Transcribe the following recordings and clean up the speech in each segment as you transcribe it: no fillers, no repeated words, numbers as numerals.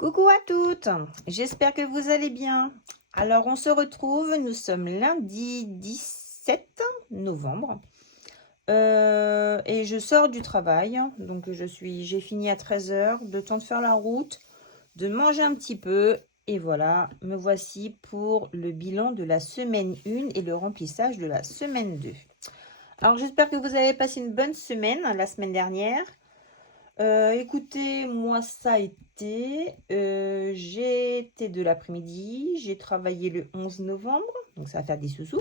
Coucou à toutes, j'espère que vous allez bien. Alors on se retrouve, nous sommes lundi 17 novembre et je sors du travail, donc j'ai fini à 13 heures, de temps de faire la route, de manger un petit peu et voilà, me voici pour le bilan de la semaine 1 et le remplissage de la semaine 2. Alors j'espère que vous avez passé une bonne semaine la semaine dernière. Écoutez, moi ça a été, j'ai été de l'après-midi, j'ai travaillé le 11 novembre, donc ça va faire des sous-sous.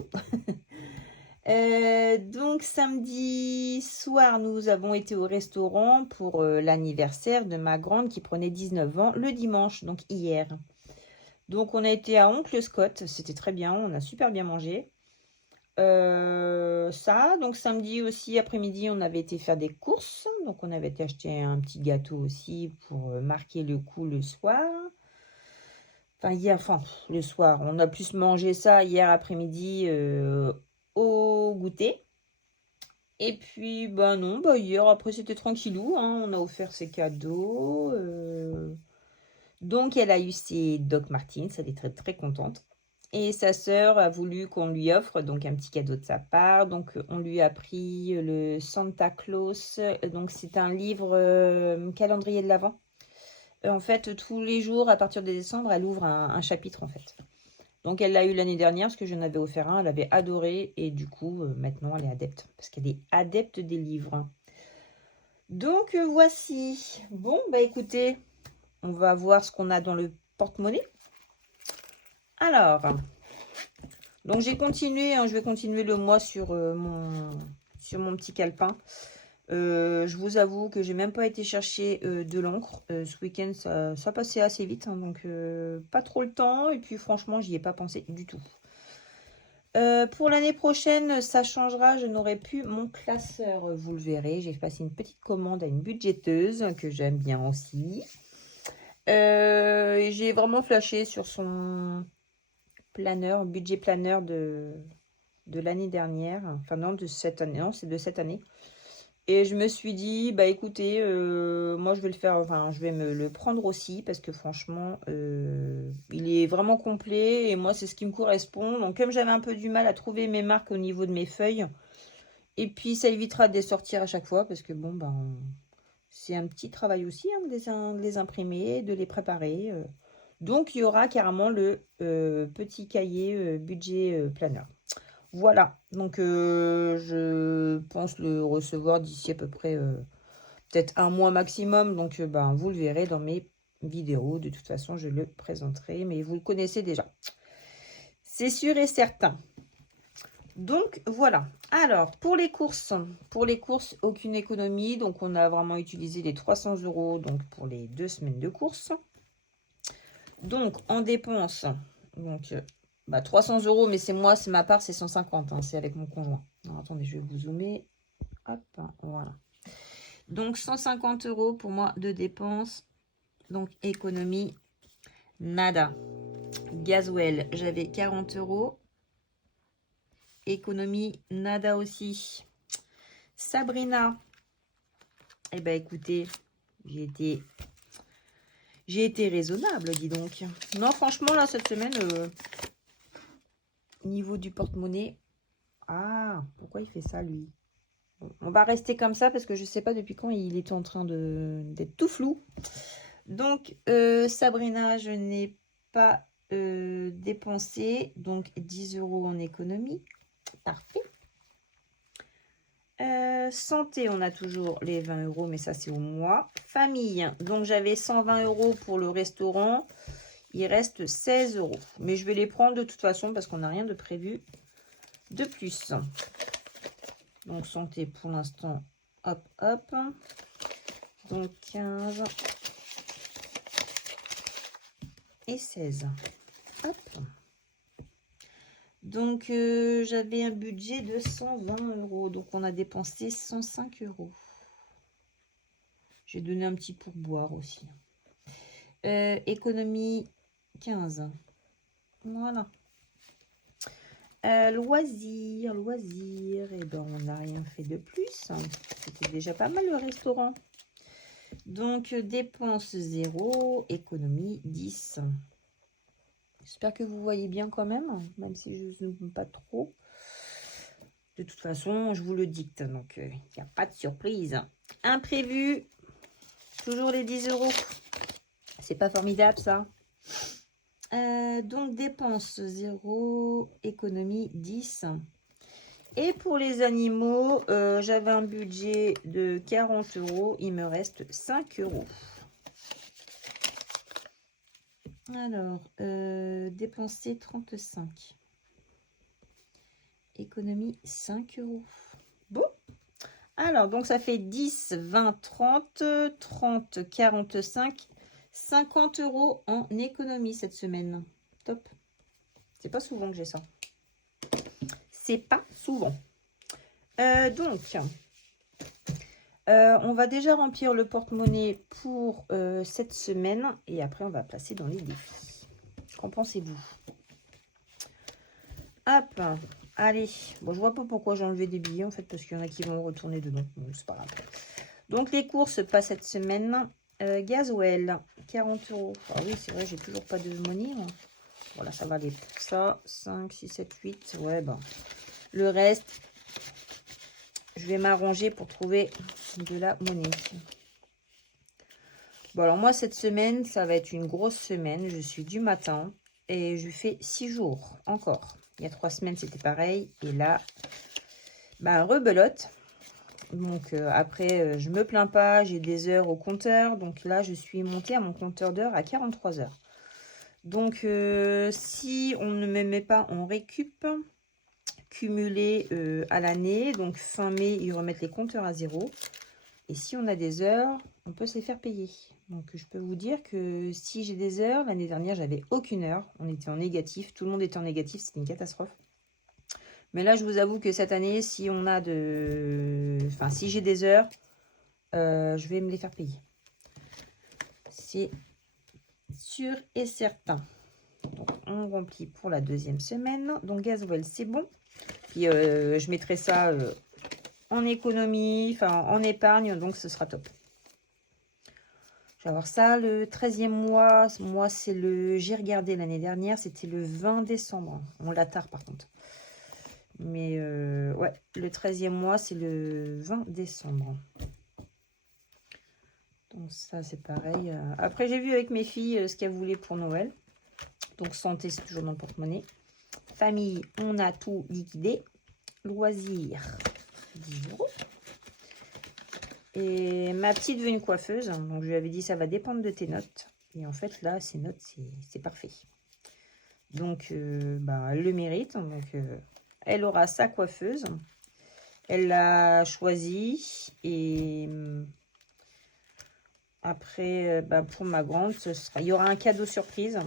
Donc samedi soir, nous avons été au restaurant pour l'anniversaire de ma grande qui prenait 19 ans le dimanche, donc hier. Donc on a été à Oncle Scott, c'était très bien, on a super bien mangé. Donc samedi aussi après-midi, on avait été faire des courses. Donc on avait été acheter un petit gâteau aussi pour marquer le coup le soir. Le soir. On a plus mangé ça hier après-midi au goûter. Et puis, non, hier après c'était tranquillou, hein. On a offert ses cadeaux. Donc elle a eu ses Doc Martens, elle est très très contente. Et sa sœur a voulu qu'on lui offre donc un petit cadeau de sa part. Donc on lui a pris le Santa Claus. Donc c'est un livre calendrier de l'Avent. En fait, tous les jours à partir de décembre, elle ouvre un chapitre en fait. Donc elle l'a eu l'année dernière parce que j'en avais offert un. Elle avait adoré et du coup maintenant elle est adepte parce qu'elle est adepte des livres. Donc voici. Bon bah écoutez, on va voir ce qu'on a dans le porte-monnaie. Alors. Donc j'ai continué, hein, je vais continuer le mois sur mon petit calepin. Je vous avoue que j'ai même pas été chercher de l'encre. Ce week-end, ça passait assez vite, hein, donc pas trop le temps. Et puis franchement, j'y ai pas pensé du tout. Pour l'année prochaine, ça changera. Je n'aurai plus mon classeur, vous le verrez. J'ai passé une petite commande à une budgéteuse que j'aime bien aussi. J'ai vraiment flashé sur son planeur, budget planeur de l'année dernière, enfin non, de cette année, non, c'est de cette année. Et je me suis dit, bah écoutez, moi je vais le faire, enfin je vais me le prendre aussi parce que franchement, il est vraiment complet et moi c'est ce qui me correspond. Donc comme j'avais un peu du mal à trouver mes marques au niveau de mes feuilles, et puis ça évitera de les sortir à chaque fois parce que bon, c'est un petit travail aussi hein, de les imprimer, de les préparer. Donc il y aura carrément le petit cahier budget planeur. Voilà, donc je pense le recevoir d'ici à peu près peut-être un mois maximum. Donc vous le verrez dans mes vidéos. De toute façon, je le présenterai, mais vous le connaissez déjà. C'est sûr et certain. Donc voilà. Alors pour les courses, aucune économie. Donc on a vraiment utilisé les 300 € donc pour les 2 semaines de courses. Donc en dépenses, donc 300 €, mais c'est moi, c'est ma part, c'est 150, hein, c'est avec mon conjoint. Alors, attendez, je vais vous zoomer. Hop, voilà. Donc 150 € pour moi de dépenses. Donc économie, nada. Gasoil, j'avais 40 €. Économie, nada aussi. Sabrina, eh ben écoutez, j'ai été raisonnable, dis donc. Non, franchement, là, cette semaine, niveau du porte-monnaie, ah, pourquoi il fait ça, lui? Bon, on va rester comme ça parce que je sais pas depuis quand il est en train d'être tout flou. Donc, Sabrina, je n'ai pas dépensé. Donc, 10 € en économie. Parfait. Santé, on a toujours les 20 €, mais ça, c'est au mois. Famille, donc j'avais 120 € pour le restaurant. Il reste 16 €. Mais je vais les prendre de toute façon parce qu'on n'a rien de prévu de plus. Donc, santé, pour l'instant, hop, hop. Donc, 15 et 16. Hop. Donc, j'avais un budget de 120 €. Donc, on a dépensé 105 €. J'ai donné un petit pourboire aussi. Économie, 15. Voilà. Loisirs. Et ben, on n'a rien fait de plus. C'était déjà pas mal le restaurant. Donc, dépenses 0, économie 10. J'espère que vous voyez bien quand même si je ne zoome pas trop. De toute façon, je vous le dicte, donc il n'y a pas de surprise. Imprévu, toujours les 10 euros. C'est pas formidable ça. Donc, dépenses 0, économie 10. Et pour les animaux, j'avais un budget de 40 euros. Il me reste 5 euros. Alors, dépenser 35. Économie 5 euros. Bon. Alors, donc ça fait 10, 20, 30, 30, 45, 50 euros en économie cette semaine. Top. C'est pas souvent que j'ai ça. C'est pas souvent. Donc, on va déjà remplir le porte-monnaie pour cette semaine. Et après, on va placer dans les défis. Qu'en pensez-vous? Hop. Allez, bon, je vois pas pourquoi j'ai enlevé des billets en fait, parce qu'il y en a qui vont retourner dedans. Bon, c'est pas grave. Donc les courses pas cette semaine. Gasoil, 40 euros. Ah oui, c'est vrai, j'ai toujours pas de money. Hein. Voilà, ça va aller pour ça. 5, 6, 7, 8. Ouais, ben. Le reste, je vais m'arranger pour trouver de la monnaie. Bon, alors moi, cette semaine, ça va être une grosse semaine. Je suis du matin et je fais 6 jours encore. Il y a 3 semaines, c'était pareil. Et là, bah, rebelote. Donc, après, je me plains pas. J'ai des heures au compteur. Donc là, je suis montée à mon compteur d'heures à 43 heures. Donc, si on ne me met pas en récup, cumulé à l'année, donc fin mai, ils remettent les compteurs à 0. Et si on a des heures, on peut se les faire payer. Donc, je peux vous dire que si j'ai des heures, l'année dernière, j'avais aucune heure. On était en négatif. Tout le monde était en négatif. C'était une catastrophe. Mais là, je vous avoue que cette année, si on a enfin, si j'ai des heures, je vais me les faire payer. C'est sûr et certain. Donc, on remplit pour la deuxième semaine. Donc, gasoil, c'est bon. Puis, je mettrai ça en économie, enfin, en épargne. Donc, ce sera top. Je vais avoir ça, le 13e mois. Moi, c'est j'ai regardé l'année dernière, c'était le 20 décembre. On l'a tard, par contre. Mais, ouais, le 13e mois, c'est le 20 décembre. Donc, ça, c'est pareil. Après, j'ai vu avec mes filles ce qu'elles voulaient pour Noël. Donc, santé, c'est toujours dans le porte-monnaie. Famille, on a tout liquidé. Loisirs, 10 euros. Et ma petite veut une coiffeuse. Donc, je lui avais dit, ça va dépendre de tes notes. Et en fait, là, ces notes, c'est parfait. Donc, bah, elle le mérite. Donc, elle aura sa coiffeuse. Elle l'a choisie. Et après, bah, pour ma grande, il y aura un cadeau surprise.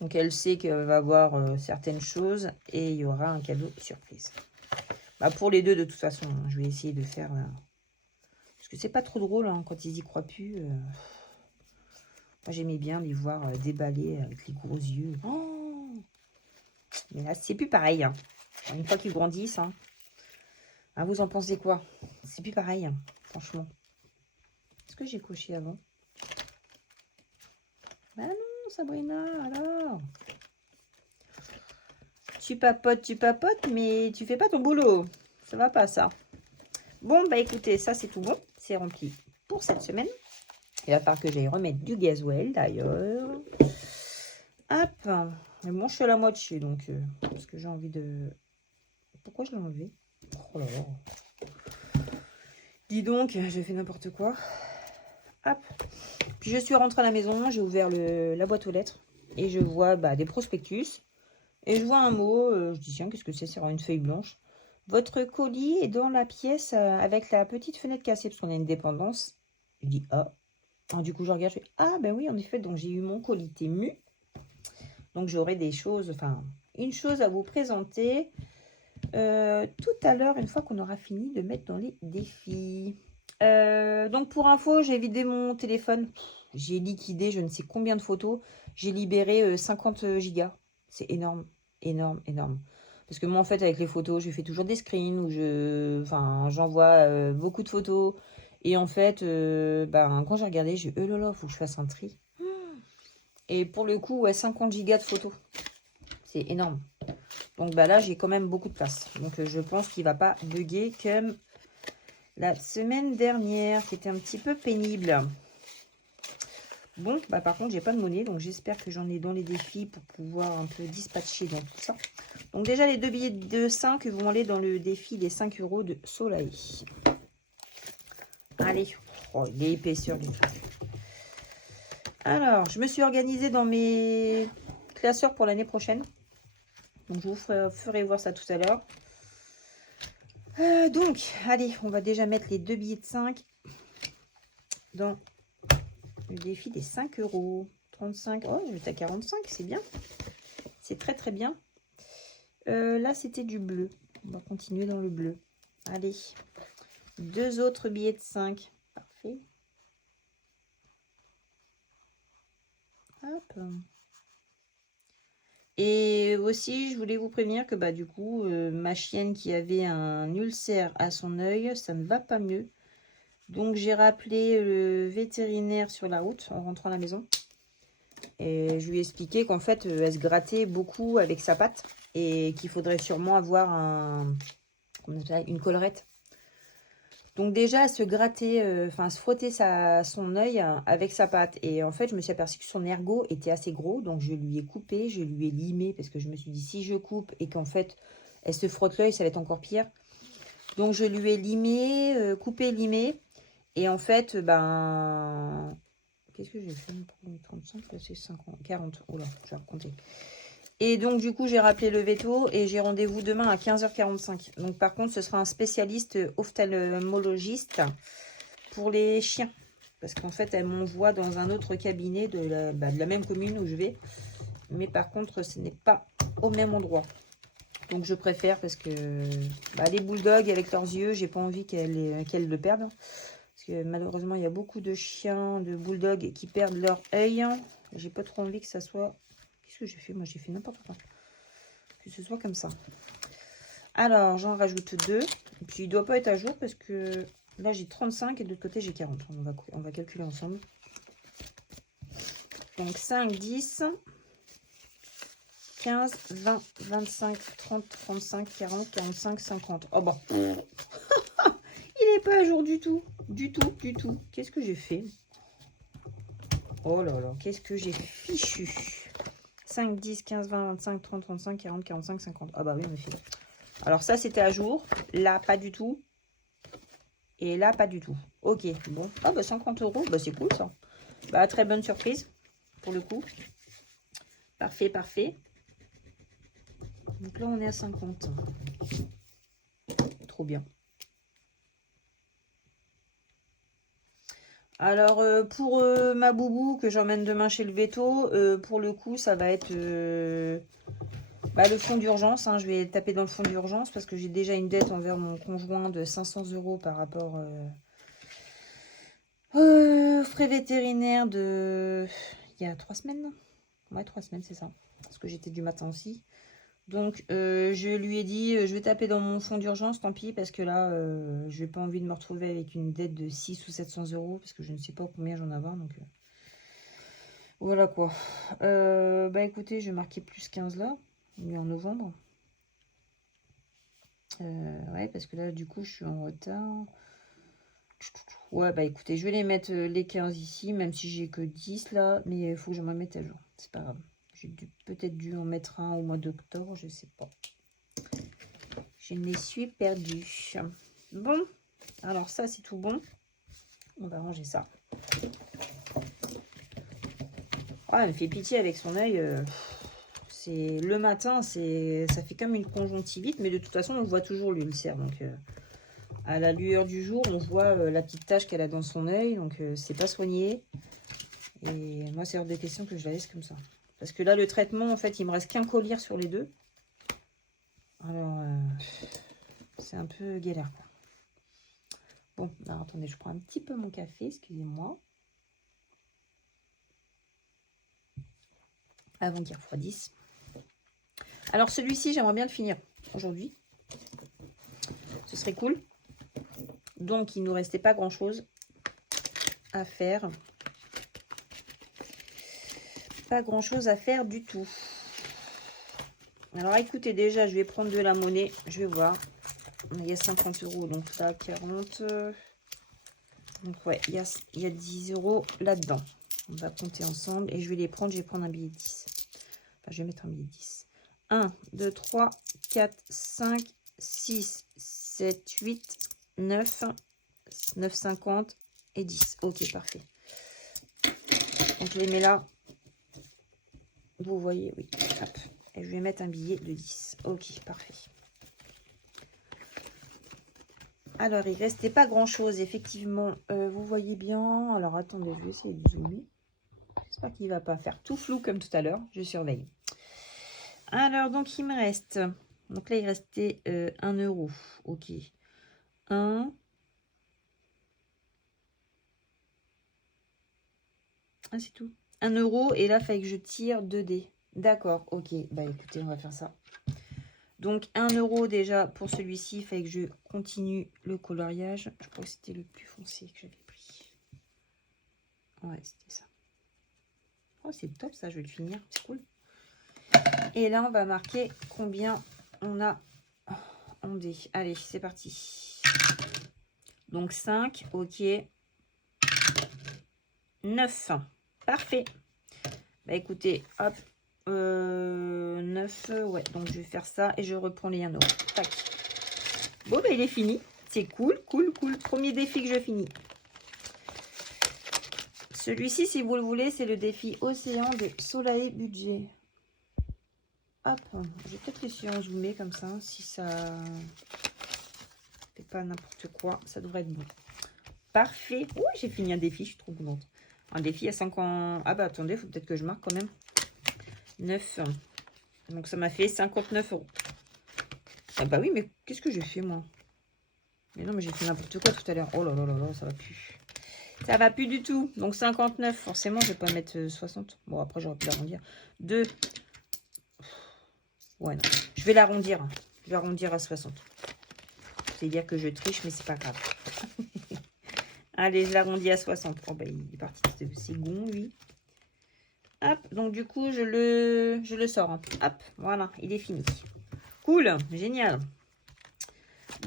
Donc, elle sait qu'elle va avoir certaines choses. Et il y aura un cadeau surprise. Bah, pour les deux, de toute façon, je vais essayer de faire... parce que c'est pas trop drôle hein, quand ils y croient plus. Moi, j'aimais bien les voir déballer avec les gros yeux. Oh, mais là, c'est plus pareil. Hein. Une fois qu'ils grandissent, hein. Ah, vous en pensez quoi? C'est plus pareil, hein, franchement. Est-ce que j'ai coché avant? Bah non, Sabrina, alors. Tu papotes, mais tu fais pas ton boulot. Ça va pas, ça. Bon, bah écoutez, ça, c'est tout bon. C'est rempli pour cette semaine. Il va falloir que j'aille remettre du gasoil, d'ailleurs. Hop. Mais bon, je suis à la moitié, donc... parce que j'ai envie de... Pourquoi je l'ai enlevé? Oh là là. Dis donc, j'ai fait n'importe quoi. Hop. Puis je suis rentrée à la maison, j'ai ouvert la boîte aux lettres. Et je vois des prospectus. Et je vois un mot, je dis tiens, qu'est-ce que c'est? C'est une feuille blanche. Votre colis est dans la pièce avec la petite fenêtre cassée, parce qu'on a une dépendance. Je dis ah. Alors, du coup, je regarde, je fais ah ben oui, en effet, donc j'ai eu mon colis Temu. Donc j'aurai des choses, enfin, une chose à vous présenter tout à l'heure, une fois qu'on aura fini de mettre dans les défis. Donc pour info, j'ai vidé mon téléphone. J'ai liquidé je ne sais combien de photos. J'ai libéré 50 gigas. C'est énorme, énorme, énorme. Parce que moi, en fait, avec les photos, je fais toujours des screens où j'envoie beaucoup de photos. Et en fait, quand j'ai regardé, j'ai dit, oh là là, faut que je fasse un tri. Et pour le coup, ouais, 50 gigas de photos. C'est énorme. Donc là, j'ai quand même beaucoup de place. Donc je pense qu'il va pas bugger comme la semaine dernière, qui était un petit peu pénible. Bon, par contre, j'ai pas de monnaie, donc j'espère que j'en ai dans les défis pour pouvoir un peu dispatcher dans tout ça. Donc déjà, les 2 billets de 5 vont aller dans le défi des 5 € de Soleil. Allez, oh, l'épaisseur du truc. Alors, je me suis organisée dans mes classeurs pour l'année prochaine. Donc, je vous ferai voir ça tout à l'heure. Donc, allez, on va déjà mettre les 2 billets de 5 dans le défi des 5 €. 35, oh, je vais à 45, c'est bien. C'est très très bien. Là, c'était du bleu. On va continuer dans le bleu. Allez, 2 autres billets de 5. Parfait. Hop. Et aussi, je voulais vous prévenir que du coup, ma chienne qui avait un ulcère à son œil, ça ne va pas mieux. Donc, j'ai rappelé le vétérinaire sur la route en rentrant à la maison. Et je lui ai expliqué qu'en fait, elle se grattait beaucoup avec sa patte et qu'il faudrait sûrement avoir une collerette. Donc déjà, elle se grattait, se frottait son œil avec sa patte. Et en fait, je me suis aperçue que son ergot était assez gros. Donc je lui ai coupé, je lui ai limé parce que je me suis dit, si je coupe et qu'en fait, elle se frotte l'œil, ça va être encore pire. Donc je lui ai limé, coupé, limé. Et en fait, qu'est-ce que j'ai fait? 35, là c'est 50, 40. Oh là, je vais raconter. Et donc, du coup, j'ai rappelé le veto et j'ai rendez-vous demain à 15h45. Donc, par contre, ce sera un spécialiste ophtalmologiste pour les chiens. Parce qu'en fait, elle m'envoie dans un autre cabinet de la même commune où je vais. Mais par contre, ce n'est pas au même endroit. Donc, je préfère parce que les bulldogs, avec leurs yeux, j'ai pas envie qu'elles le perdent. Parce que malheureusement, il y a beaucoup de chiens, de bulldogs qui perdent leur œil. J'ai pas trop envie que ça soit... Qu'est-ce que j'ai fait? Moi, j'ai fait n'importe quoi. Que ce soit comme ça. Alors, j'en rajoute 2. Et puis, il ne doit pas être à jour parce que là, j'ai 35 et de l'autre côté, j'ai 40. On va calculer ensemble. Donc, 5, 10, 15, 20, 25, 30, 35, 40, 45, 50. Oh bon. Il n'est pas à jour du tout. Du tout, du tout. Qu'est-ce que j'ai fait? Oh là là, qu'est-ce que j'ai fichu? 5, 10, 15, 20, 25, 30, 35, 40, 45, 50. Ah bah oui, en effet. Alors ça, c'était à jour. Là, pas du tout. Et là, pas du tout. Ok, bon. Ah bah 50 €, c'est cool ça. Très bonne surprise, pour le coup. Parfait, parfait. Donc là, on est à 50. Trop bien. Alors, pour ma boubou que j'emmène demain chez le veto, pour le coup, ça va être le fonds d'urgence. Je vais taper dans le fonds d'urgence parce que j'ai déjà une dette envers mon conjoint de 500 € par rapport frais vétérinaires de... Il y a 3 semaines. Ouais, 3 semaines, c'est ça. Parce que j'étais du matin aussi. Donc, je lui ai dit, je vais taper dans mon fonds d'urgence, tant pis, parce que là, je n'ai pas envie de me retrouver avec une dette de 600 ou 700 €, parce que je ne sais pas combien j'en ai avoir. Donc, voilà quoi. Écoutez, je vais marquer plus 15 là, on est en novembre. Ouais, parce que là, du coup, je suis en retard. Ouais, écoutez, je vais les mettre les 15 ici, même si j'ai que 10 là, mais il faut que je me mette à jour. C'est pas grave. J'ai peut-être dû en mettre un au mois d'octobre, je sais pas. Je me suis perdue. Bon, alors ça, c'est tout bon. On va ranger ça. Oh, elle me fait pitié avec son œil. C'est le matin, ça fait comme une conjonctivite, mais de toute façon, on voit toujours l'ulcère. Donc, à la lueur du jour, on voit la petite tache qu'elle a dans son œil. Donc, c'est pas soigné. Et moi, c'est hors de question que je la laisse comme ça. Parce que là, le traitement, en fait, il me reste qu'un collier sur les deux. Alors, c'est un peu galère, quoi. Bon, alors attendez, je prends un petit peu mon café, excusez-moi. Avant qu'il refroidisse. Alors, celui-ci, j'aimerais bien le finir aujourd'hui. Ce serait cool. Donc, il ne nous restait pas grand-chose à faire. Pas grand-chose à faire du tout. Alors, écoutez, déjà, je vais prendre de la monnaie. Je vais voir. Il y a 50 €, donc là, 40. Donc, ouais, il y a 10 € là-dedans. On va compter ensemble et je vais les prendre. Je vais prendre un billet de 10. Enfin, je vais mettre un billet de 10. 1, 2, 3, 4, 5, 6, 7, 8, 9, 9,50 et 10. Ok, parfait. Donc, je les mets là. Vous voyez, oui. Hop. Et je vais mettre un billet de 10. Ok, parfait. Alors, il ne restait pas grand-chose, effectivement. Vous voyez bien. Alors, attendez, je vais essayer de zoomer. J'espère qu'il ne va pas faire tout flou comme tout à l'heure. Je surveille. Alors, donc, il me reste... Donc là, il restait 1 €. Ok. 1. Ah, c'est tout. 1 €. Et là, il fallait que je tire 2 dés. D'accord, ok. Bah, écoutez, on va faire ça. Donc, 1 € déjà pour celui-ci. Il fallait que je continue le coloriage. Je crois que c'était le plus foncé que j'avais pris. Ouais, c'était ça. Oh, c'est top ça, je vais le finir. C'est cool. Et là, on va marquer combien on a en dés. Allez, c'est parti. Donc, 5, ok. 9. Parfait. Bah, écoutez, hop. 9, ouais. Donc, je vais faire ça et je reprends les 1 €. Tac. Bon, bah, il est fini. C'est cool, cool, cool. Premier défi que je finis. Celui-ci, si vous le voulez, c'est le défi Océan de Soleil Budget. Hop, je vais peut-être essayer en zoomer comme ça, si ça fait pas n'importe quoi, ça devrait être bon. Parfait. Oui, j'ai fini un défi, je suis trop contente. Un défi à 50... Ah bah attendez, il faut peut-être que je marque quand même. 9. Donc ça m'a fait 59 €. Ah bah oui, mais qu'est-ce que j'ai fait moi? Mais non, mais j'ai fait n'importe quoi tout à l'heure. Oh là là là là, ça va plus. Ça va plus du tout. Donc 59, forcément, je vais pas mettre 60. Bon, après, j'aurais pu l'arrondir. 2. Ouais, non. Je vais l'arrondir. Je vais arrondir à 60. C'est dire que je triche, mais c'est pas grave. Allez, je l'arrondis à 60. Oh, bah, il est parti. C'est bon, lui. Hop, donc du coup, je le sors. Hein. Hop, voilà, il est fini. Cool, génial.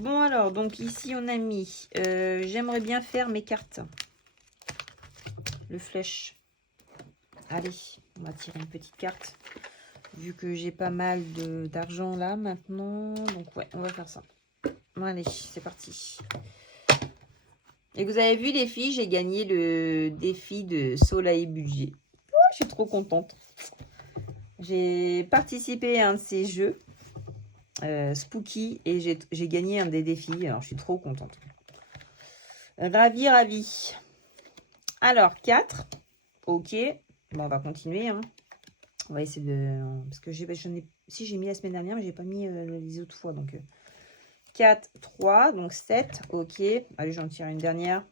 Bon, alors, donc ici, on a mis... j'aimerais bien faire mes cartes. Le flèche. Allez, on va tirer une petite carte. Vu que j'ai pas mal d'argent là, maintenant. Donc, ouais, on va faire ça. Allez, c'est parti. Et vous avez vu les filles, j'ai gagné le défi de Soleil Budget. Oh, je suis trop contente. J'ai participé à un de ces jeux, Spooky, et j'ai gagné un des défis. Alors, je suis trop contente. Ravie, ravie. Alors, 4. Ok. Bon, on va continuer. Hein. On va essayer de... Parce que si j'ai mis la semaine dernière, mais j'ai pas mis les autres fois. Donc, 4, 3, donc 7. Ok. Allez, j'en tire une dernière.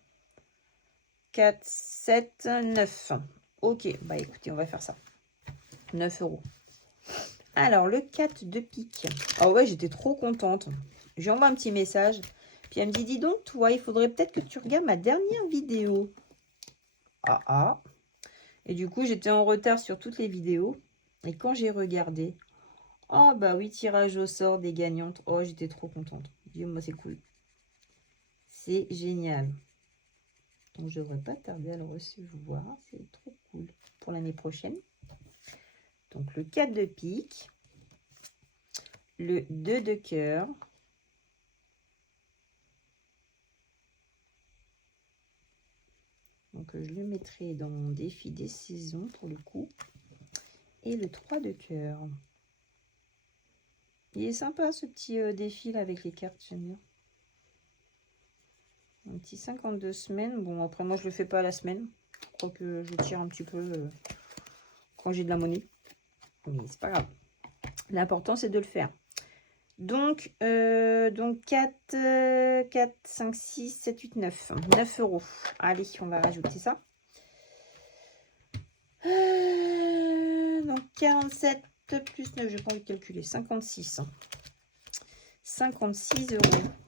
4, 7, 9. Ok, bah écoutez, on va faire ça. 9 €. Alors, le 4 de pique. Ah ouais, j'étais trop contente. J'envoie un petit message. Puis elle me dit, dis donc, toi, il faudrait peut-être que tu regardes ma dernière vidéo. Ah ah. Et du coup, j'étais en retard sur toutes les vidéos. Et quand j'ai regardé, oh bah oui, tirage au sort des gagnantes. Oh, j'étais trop contente. Dis moi, c'est cool. C'est génial. Donc, je ne devrais pas tarder à le recevoir. C'est trop cool pour l'année prochaine. Donc, le 4 de pique. Le 2 de cœur. Donc, je le mettrai dans mon défi des saisons pour le coup. Et le 3 de cœur. Il est sympa ce petit défi là avec les cartes, j'aime bien. Un petit 52 semaines. Bon, après, moi, je le fais pas à la semaine. Je crois que je tire un petit peu quand j'ai de la monnaie. Mais c'est pas grave. L'important, c'est de le faire. Donc 4, 5, 6, 7, 8, 9. 9 €. Allez, on va rajouter ça. Donc 47 plus 9, je n'ai pas envie de calculer. 56. 56 €.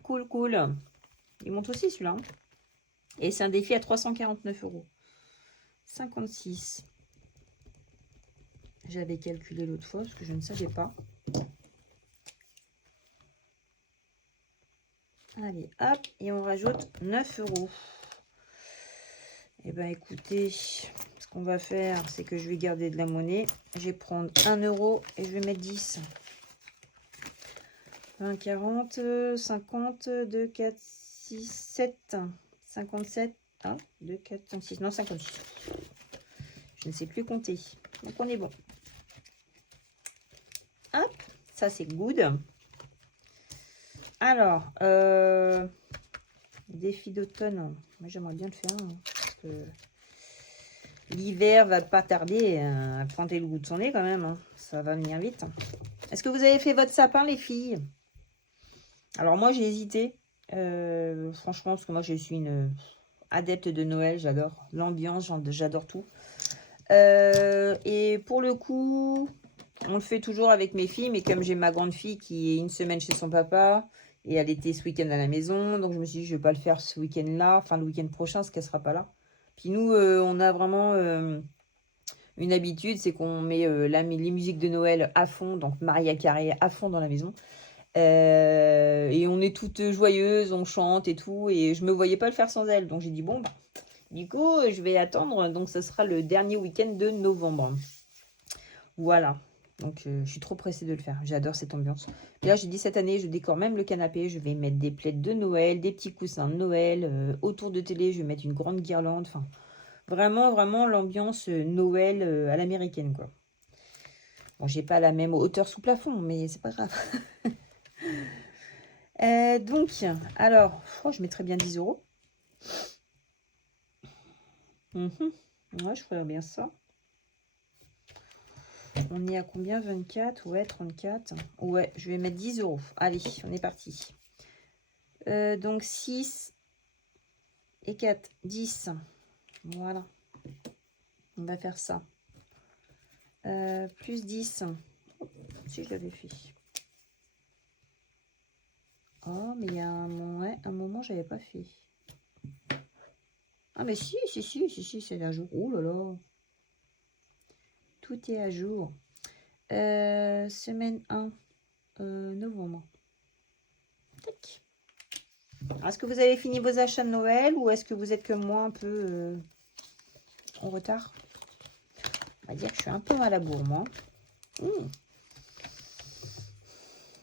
Cool, cool. Il monte aussi celui-là. Hein. Et c'est un défi à 349 €. 56. J'avais calculé l'autre fois parce que je ne savais pas. Allez, hop, et on rajoute 9 €. Eh bien, écoutez, ce qu'on va faire, c'est que je vais garder de la monnaie. Je vais prendre 1 € et je vais mettre 10. 20, 40, 50, 2, 4, 6, 7, 57. 1, 2, 4, 5, 6, non, 56. Je ne sais plus compter. Donc, on est bon. Hop, ça, c'est good. Alors, défi d'automne. Moi, j'aimerais bien le faire. Hein, parce que l'hiver va pas tarder à pointer le bout de son nez quand même. Hein. Ça va venir vite. Est-ce que vous avez fait votre sapin, les filles? Alors, moi, j'ai hésité. Franchement, parce que moi, je suis une adepte de Noël. J'adore l'ambiance, j'adore tout. Et pour le coup, on le fait toujours avec mes filles. Mais comme j'ai ma grande fille qui est une semaine chez son papa... Et elle était ce week-end à la maison. Donc, je me suis dit, je ne vais pas le faire ce week-end-là. Enfin, le week-end prochain, parce qu'elle ne sera pas là. Puis nous, on a vraiment une habitude. C'est qu'on met les musiques de Noël à fond. Donc, Maria Carey à fond dans la maison. Et on est toutes joyeuses. On chante et tout. Et je ne me voyais pas le faire sans elle. Donc, j'ai dit, bon, bah, du coup, je vais attendre. Donc, ce sera le dernier week-end de novembre. Voilà. Donc, je suis trop pressée de le faire. J'adore cette ambiance. Et là, j'ai dit cette année, je décore même le canapé. Je vais mettre des plaids de Noël, des petits coussins de Noël. Autour de télé, je vais mettre une grande guirlande. Enfin, vraiment, vraiment l'ambiance Noël à l'américaine, quoi. Bon, j'ai pas la même hauteur sous plafond, mais c'est pas grave. Donc, alors, je mettrais bien 10 €. Ouais, je ferais bien ça. On est à combien? 24? Ouais, 34. Ouais, je vais mettre 10 €. Allez, on est parti. Donc 6 et 4, 10. Voilà. On va faire ça. Plus 10. Si je l'avais fait. Oh, mais il y a un moment, j'avais pas fait. Ah, mais si, c'est à jour. Oh là là. Tout est à jour. Semaine 1, novembre. Tac. Est-ce que vous avez fini vos achats de Noël ou est-ce que vous êtes comme moi un peu en retard? On va dire que je suis un peu à la bourre, moi.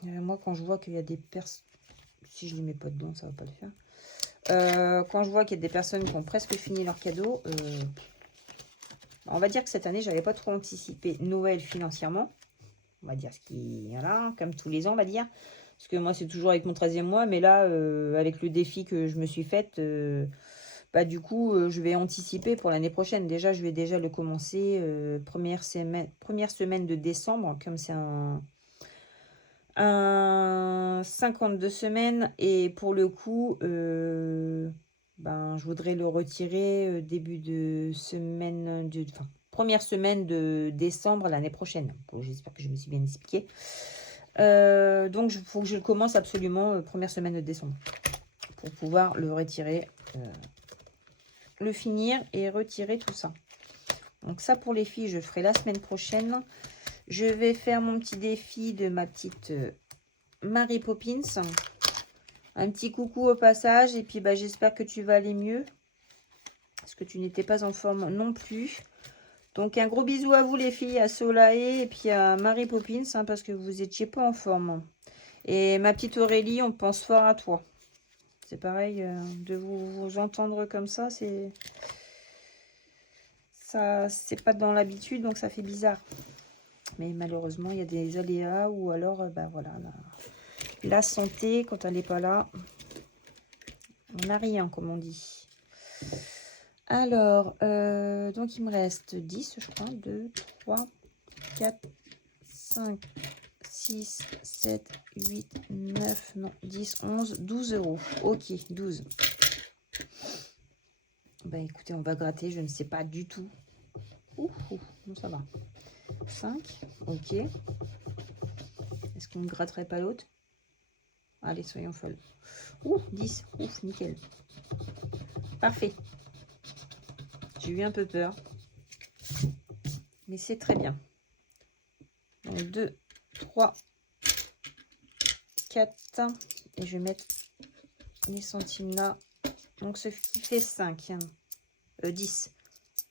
Moi, quand je vois qu'il y a des personnes... Si je ne les mets pas dedans, ça va pas le faire. Quand je vois qu'il y a des personnes qui ont presque fini leur cadeau, on va dire que cette année, j'avais pas trop anticipé Noël financièrement. On va dire ce qui... Voilà, comme tous les ans, on va dire. Parce que moi, c'est toujours avec mon 13e mois. Mais là, avec le défi que je me suis fait, bah, du coup, je vais anticiper pour l'année prochaine. Déjà, je vais déjà le commencer première semaine de décembre. Comme c'est un 52 semaines. Et pour le coup, ben, je voudrais le retirer début de semaine... Enfin, première semaine de décembre l'année prochaine. Bon, j'espère que je me suis bien expliquée. Donc, il faut que je le commence absolument première semaine de décembre pour pouvoir le retirer, le finir et retirer tout ça. Donc ça, pour les filles, je ferai la semaine prochaine. Je vais faire mon petit défi de ma petite Mary Poppins. Un petit coucou au passage. Et puis, bah, j'espère que tu vas aller mieux. Parce que tu n'étais pas en forme non plus. Donc, un gros bisou à vous, les filles, à Solae et puis à Mary Poppins, hein, parce que vous n'étiez pas en forme. Et ma petite Aurélie, on pense fort à toi. C'est pareil, de vous entendre comme ça, c'est pas dans l'habitude, donc ça fait bizarre. Mais malheureusement, il y a des aléas ou alors, bah voilà, la santé, quand elle n'est pas là, on n'a rien, comme on dit. Alors, donc il me reste 10, je crois. 2, 3, 4, 5, 6, 7, 8, 9, non, 10, 11, 12 €. Ok, 12. Bah écoutez, on va gratter, je ne sais pas du tout. Ouh, bon, ça va. 5, ok. Est-ce qu'on ne gratterait pas l'autre? Allez, soyons folles. Ouh, 10. Ouf, nickel. Parfait. J'ai eu un peu peur. Mais c'est très bien. Donc 2, 3, 4. Et je vais mettre les centimes là. Donc ce qui fait 5. 10.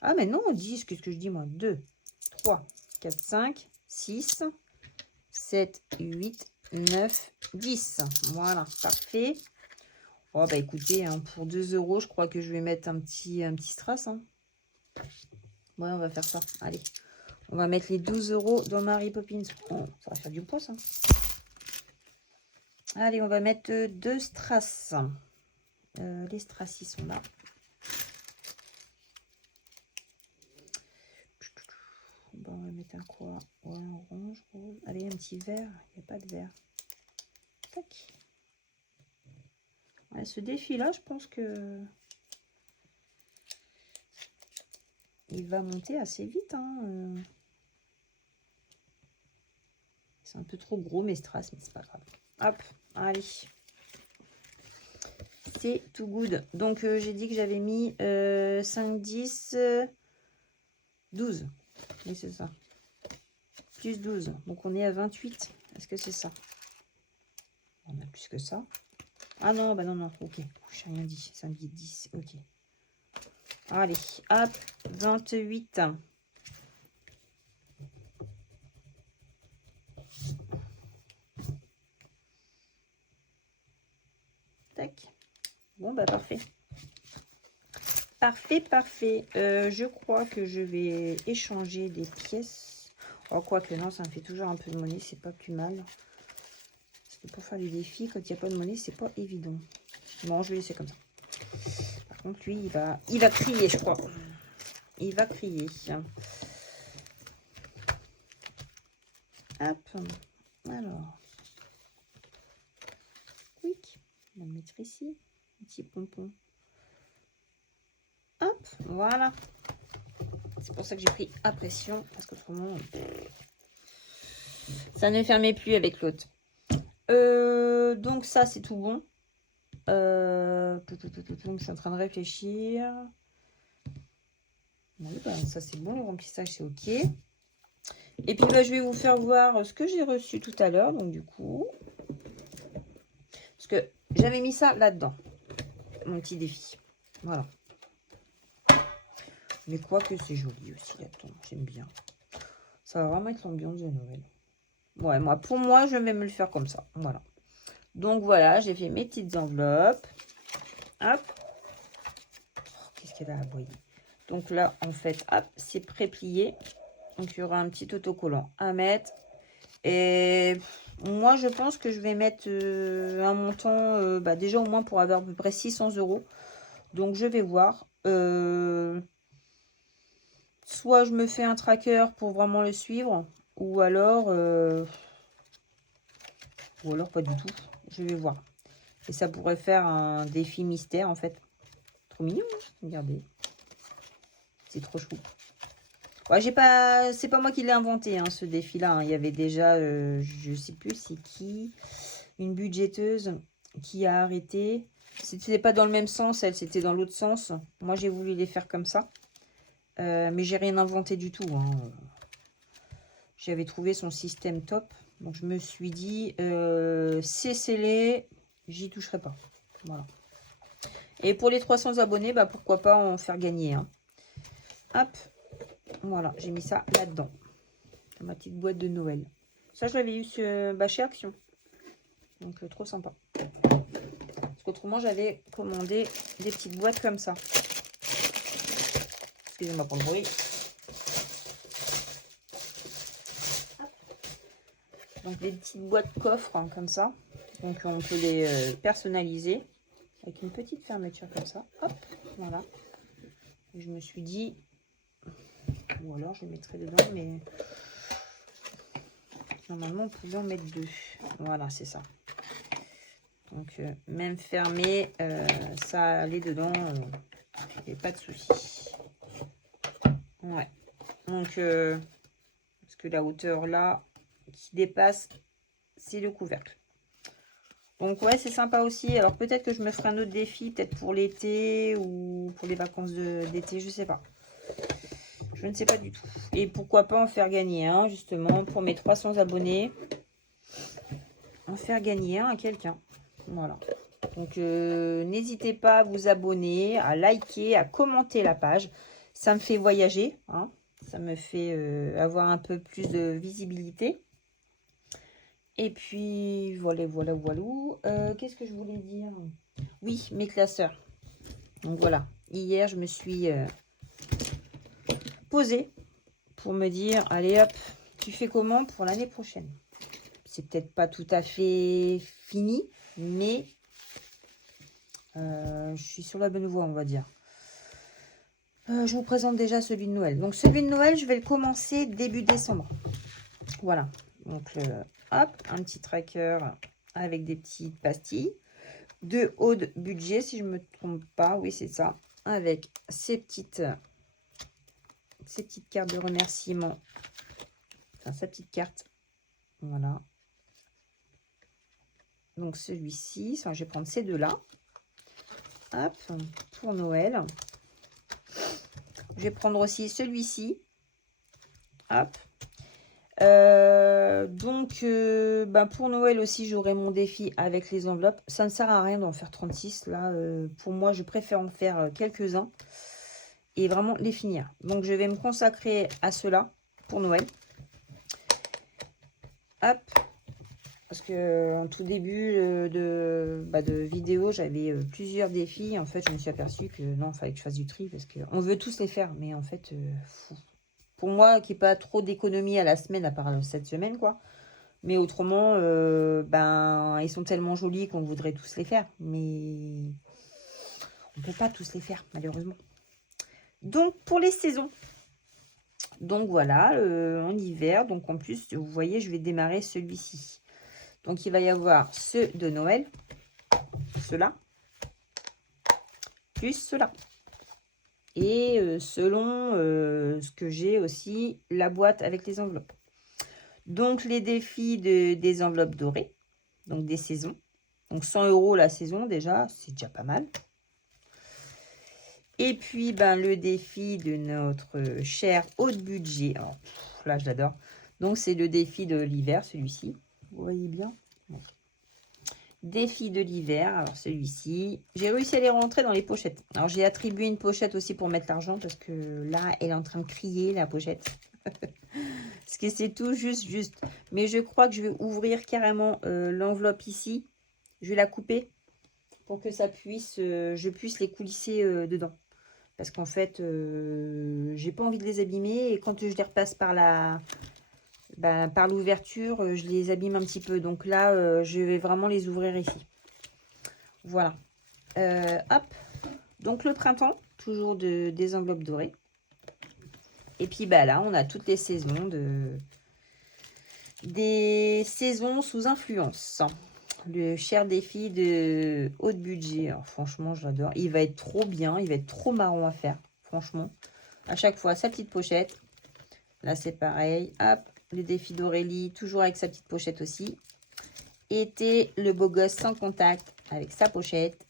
Ah mais non, 10, qu'est-ce que je dis moi? 2, 3, 4, 5, 6, 7, 8, 9, 10. Voilà, parfait. Oh bah écoutez, hein, pour 2 euros, je crois que je vais mettre un petit strass. Hein. Ouais, on va faire ça. Allez, on va mettre les 12 euros dans Mary Poppins. Oh, ça va faire du poids ça. Allez, on va mettre 2 strass. Les strass, ils sont là. Bon, on va mettre un quoi? Ouais, un orange, rose. Allez, un petit vert. Il n'y a pas de vert. Tac. Ouais, ce défi-là, je pense que il va monter assez vite. Hein. C'est un peu trop gros mes strass, mais c'est pas grave. Hop, allez. C'est tout good. Donc, j'ai dit que j'avais mis 5, 10, 12. Oui, c'est ça. Plus 12. Donc, on est à 28. Est-ce que c'est ça? On a plus que ça. Ah non, bah non, non. Ok. J'ai rien dit. 5, 10. Ok. Allez, hop. 28. Tac. Bon, bah parfait. Parfait, parfait. Je crois que je vais échanger des pièces. Oh, quoique non, ça me fait toujours un peu de monnaie. C'est pas plus mal. Parce que pour faire des défis, quand il n'y a pas de monnaie, c'est pas évident. Bon, je vais laisser comme ça. Par contre, lui, il va crier, je crois. Il va crier. Hop. Alors. Quick. On va le mettre ici. Un petit pompon. Hop. Voilà. C'est pour ça que j'ai pris à pression. Parce qu'autrement, ça ne fermait plus avec l'autre. Donc ça, c'est tout bon. Je suis en train de réfléchir. Oui, bah, ça c'est bon, le remplissage c'est ok. Et puis bah, je vais vous faire voir ce que j'ai reçu tout à l'heure. Donc du coup, parce que j'avais mis ça là-dedans, mon petit défi. Voilà. Mais quoi que c'est joli aussi là-dedans, j'aime bien. Ça va vraiment être l'ambiance de Noël. Ouais, moi, pour moi, je vais me le faire comme ça. Voilà. Donc voilà, j'ai fait mes petites enveloppes. Hop. Oh, qu'est-ce qu'elle a aboyé. Donc là, en fait, hop, c'est pré-plié. Donc il y aura un petit autocollant à mettre. Et moi, je pense que je vais mettre un montant, bah, déjà au moins pour avoir à peu près 600 euros. Donc je vais voir. Soit je me fais un tracker pour vraiment le suivre, ou alors pas du tout. Je vais voir. Et ça pourrait faire un défi mystère en fait. Trop mignon, hein. Regardez. C'est trop chou. Ouais, c'est pas moi qui l'ai inventé, hein, ce défi-là. Hein. Il y avait déjà, je sais plus c'est qui, une budgéteuse qui a arrêté. C'était pas dans le même sens, elle, c'était dans l'autre sens. Moi, j'ai voulu les faire comme ça. Mais j'ai rien inventé du tout. Hein. J'avais trouvé son système top. Donc, je me suis dit, c'est scellé, j'y toucherai pas. Voilà. Et pour les 300 abonnés, bah, pourquoi pas en faire gagner. Hein. Hop. Voilà, j'ai mis ça là-dedans. Dans ma petite boîte de Noël. Ça, je l'avais eu chez Action. Donc, trop sympa. Parce qu'autrement, j'avais commandé des petites boîtes comme ça. Excusez-moi pour le bruit. Donc, des petites boîtes coffres hein, comme ça. Donc, on peut les personnaliser avec une petite fermeture comme ça. Hop, voilà. Et je me suis dit, ou alors je les mettrai dedans, mais normalement, on pouvait en mettre 2. Voilà, c'est ça. Donc, même fermé, ça allait dedans. Il n'y a pas de souci. Ouais. Donc, parce que la hauteur là qui dépasse, c'est le couvercle. Donc ouais, c'est sympa aussi. Alors peut-être que je me ferai un autre défi, peut-être pour l'été ou pour les vacances d'été, je sais pas. Je ne sais pas du tout. Et pourquoi pas en faire gagner un, justement, pour mes 300 abonnés. En faire gagner un à quelqu'un. Voilà. Donc n'hésitez pas à vous abonner, à liker, à commenter la page. Ça me fait voyager, hein. Ça me fait avoir un peu plus de visibilité. Et puis voilà, voilà, voilà. Qu'est-ce que je voulais dire? Oui, mes classeurs. Donc voilà, hier je me suis posée pour me dire, allez hop, tu fais comment pour l'année prochaine? C'est peut-être pas tout à fait fini, mais je suis sur la bonne voie, on va dire. Je vous présente déjà celui de Noël. Donc celui de Noël, je vais le commencer début décembre. Voilà. Donc hop, un petit tracker avec des petites pastilles de haut budget, si je ne me trompe pas. Oui, c'est ça. Avec ces petites cartes de remerciement. Enfin, sa petite carte. Voilà. Donc celui-ci, je vais prendre ces deux-là. Hop, pour Noël. Je vais prendre aussi celui-ci. Hop. Pour Noël aussi, j'aurai mon défi avec les enveloppes. Ça ne sert à rien d'en faire 36. Là, pour moi, je préfère en faire quelques-uns et vraiment les finir. Donc, je vais me consacrer à cela pour Noël. Hop. Parce que en tout début de vidéo, j'avais plusieurs défis. En fait, je me suis aperçue que non, il fallait que je fasse du tri parce qu'on veut tous les faire. Mais en fait, pour moi, qui n'ai pas trop d'économie à la semaine, à part cette semaine, quoi. Mais autrement, ils sont tellement jolis qu'on voudrait tous les faire. Mais on ne peut pas tous les faire, malheureusement. Donc, pour les saisons. Donc, voilà, en hiver. Donc, en plus, vous voyez, je vais démarrer celui-ci. Donc, il va y avoir ceux de Noël. Ceux-là. Plus ceux-là. Et selon ce que j'ai aussi, la boîte avec les enveloppes. Donc, les défis des enveloppes dorées. Donc, des saisons. Donc, 100 € la saison, déjà, c'est déjà pas mal. Et puis, le défi de notre cher haut de budget. Alors, là, je l'adore. Donc, c'est le défi de l'hiver, celui-ci. Vous voyez bien? Ouais. Défi de l'hiver. Alors, celui-ci. J'ai réussi à les rentrer dans les pochettes. Alors, j'ai attribué une pochette aussi pour mettre l'argent parce que là, elle est en train de crier, la pochette. Parce que c'est tout juste. Mais je crois que je vais ouvrir carrément l'enveloppe ici. Je vais la couper pour que ça puisse, je puisse les coulisser dedans. Parce qu'en fait, j'ai pas envie de les abîmer. Et quand je les repasse par par l'ouverture, je les abîme un petit peu. Donc là, je vais vraiment les ouvrir ici. Voilà. Hop. Donc le printemps, toujours des enveloppes dorées. Et puis là, on a toutes les saisons des saisons sous influence. Le cher défi de haut budget. Alors, franchement, j'adore. Il va être trop bien. Il va être trop marrant à faire. Franchement. À chaque fois, sa petite pochette. Là, c'est pareil. Hop. Le défi d'Aurélie. Toujours avec sa petite pochette aussi. Été, le beau gosse sans contact. Avec sa pochette.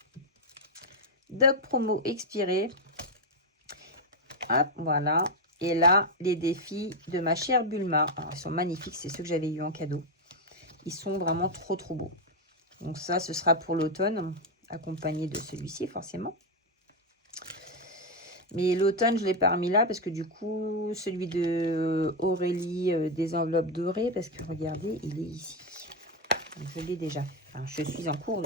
Doc promo expiré. Hop, voilà. Et là, les défis de ma chère Bulma. Alors, ils sont magnifiques. C'est ceux que j'avais eu en cadeau. Ils sont vraiment trop beaux. Donc ça, ce sera pour l'automne, accompagné de celui-ci, forcément. Mais l'automne, je ne l'ai pas remis là, parce que du coup, celui de Aurélie, des enveloppes dorées, parce que regardez, il est ici. Donc, je l'ai déjà. Enfin, je suis en cours.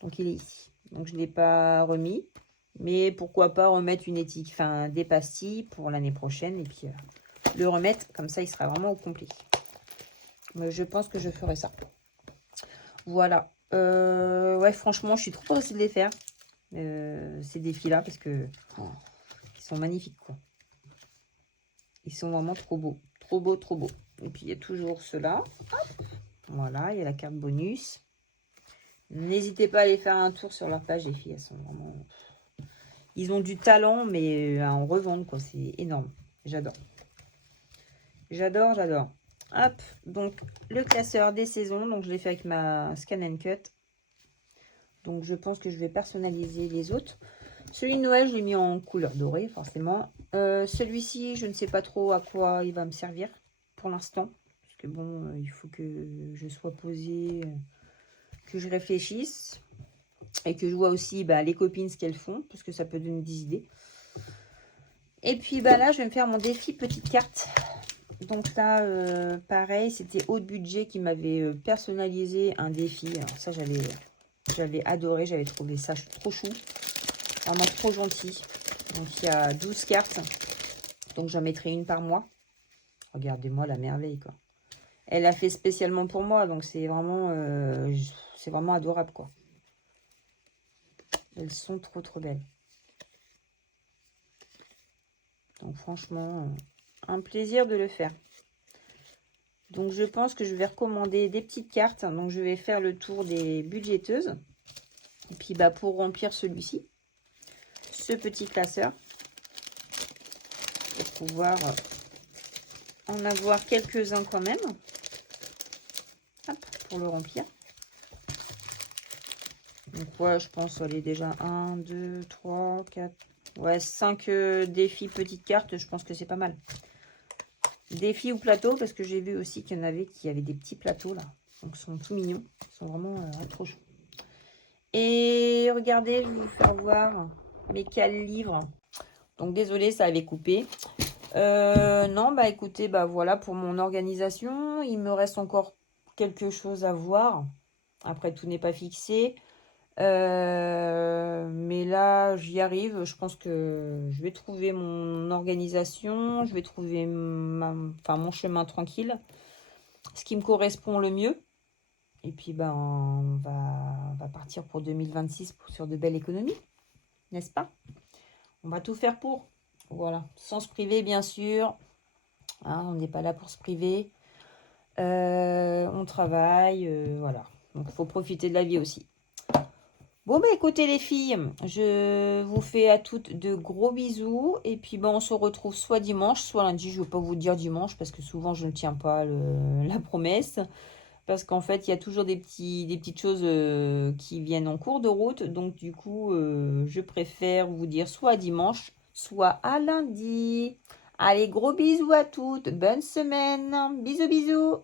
Donc, il est ici. Donc, je ne l'ai pas remis. Mais pourquoi pas remettre une éthique, enfin, des pastilles pour l'année prochaine. Et puis, le remettre, comme ça, il sera vraiment au complet. Mais je pense que je ferai ça. Voilà. Ouais, franchement, je suis trop pressée de les faire. Ces défis-là, parce que ils sont magnifiques, quoi. Ils sont vraiment trop beaux. Trop beaux, trop beaux. Et puis, il y a toujours ceux-là. Voilà, il y a la carte bonus. N'hésitez pas à aller faire un tour sur leur page, les filles. Elles sont vraiment... Ils ont du talent, mais à en revendre, quoi. C'est énorme. J'adore. J'adore. Hop, donc le classeur des saisons. Donc je l'ai fait avec ma Scan and Cut. Donc je pense que je vais personnaliser les autres. Celui de Noël, je l'ai mis en couleur dorée, forcément. Celui-ci, je ne sais pas trop à quoi il va me servir pour l'instant. Parce que bon, il faut que je sois posée, que je réfléchisse. Et que je vois aussi les copines ce qu'elles font. Parce que ça peut donner des idées. Et puis là, je vais me faire mon défi petite carte. Donc là, pareil, c'était haut de budget qui m'avait personnalisé un défi. Alors ça, j'avais adoré, j'avais trouvé ça trop chou. Vraiment trop gentil. Donc il y a 12 cartes. Donc j'en mettrai une par mois. Regardez-moi la merveille, quoi. Elle a fait spécialement pour moi, donc c'est vraiment adorable, quoi. Elles sont trop belles. Donc franchement, un plaisir de le faire. Donc je pense que je vais recommander des petites cartes. Donc je vais faire le tour des budgéteuses. Et puis pour remplir celui-ci, ce petit classeur, pour pouvoir en avoir quelques-uns quand même. Hop, pour le remplir. Donc ouais, je pense aller déjà 1, 2, 3, 4, ouais, 5 défis petites cartes, je pense que c'est pas mal. Défis ou plateaux, parce que j'ai vu aussi qu'il y en avait qui avaient des petits plateaux là. Donc ils sont tout mignons, ils sont vraiment trop chauds. Et regardez, je vais vous faire voir mes livres. Donc désolé, ça avait coupé. Non, écoutez, voilà pour mon organisation. Il me reste encore quelque chose à voir. Après, tout n'est pas fixé. Mais là, j'y arrive. Je pense que je vais trouver mon organisation. Je vais trouver mon chemin tranquille. Ce qui me correspond le mieux. Et puis, on va partir pour 2026 sur de belles économies. N'est-ce pas? On va tout faire pour. Voilà. Sans se priver, bien sûr. Hein, on n'est pas là pour se priver. On travaille. Voilà. Donc, il faut profiter de la vie aussi. Bon, écoutez les filles, je vous fais à toutes de gros bisous. Et puis, on se retrouve soit dimanche, soit lundi. Je ne vais pas vous dire dimanche parce que souvent, je ne tiens pas la promesse. Parce qu'en fait, il y a toujours des petites choses qui viennent en cours de route. Donc, du coup, je préfère vous dire soit à dimanche, soit à lundi. Allez, gros bisous à toutes. Bonne semaine. Bisous, bisous.